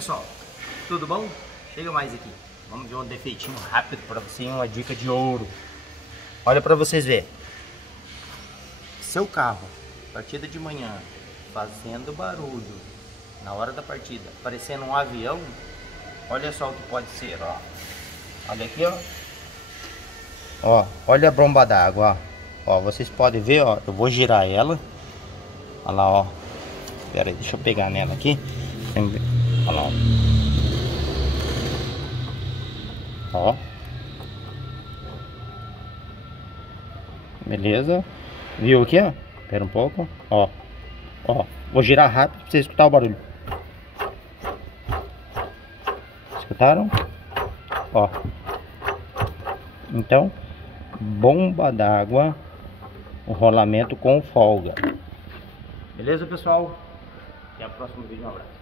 pessoal, tudo bom? Chega mais aqui. Vamos ver um defeitinho rápido para você, uma dica de ouro. Olha para vocês verem. Seu carro, partida de manhã, fazendo barulho na hora da partida, parecendo um avião. Olha só o que pode ser, ó. Olha aqui, ó. Ó, olha a bomba d'água, ó. Ó, vocês podem ver, ó. Eu vou girar ela. Olha lá, ó. Pera aí, deixa eu pegar nela aqui. Olha lá, ó. Ó. Beleza. Viu aqui, ó? Espera um pouco. Ó. Ó. Vou girar rápido pra vocês escutar o barulho. Escutaram? Ó. Então, bomba d'água, o rolamento com folga. Beleza, pessoal? Até o próximo vídeo. Um abraço.